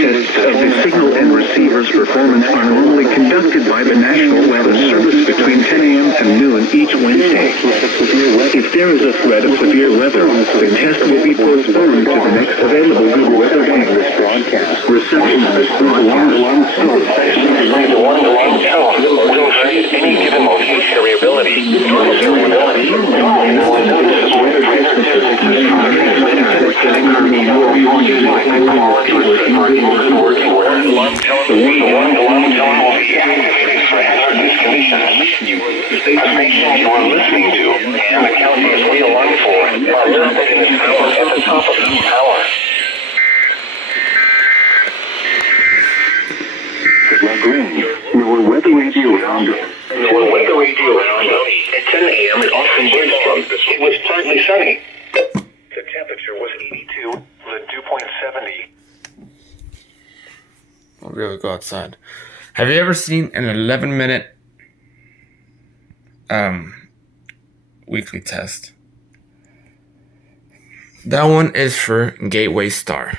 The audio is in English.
tests of the signal and receiver's performance are normally conducted by the National Weather Service between 10 a.m. to noon each Wednesday. If there is a threat of severe weather, the test will be postponed to the next available good weather day. Reception of this broadcast. The one-to-one tone will vary at any given location variability. The station you are listening to and the counties we alarm for are listed in this tower at the top of each tower. Your weather radio rounder. Your weather radio rounder. At 10 a.m. it often breaks from. It was partly sunny. The temperature was 82, the dew point 70. I'll really go outside. Have you ever seen an 11-minute weekly test? That one is for Gateway Star.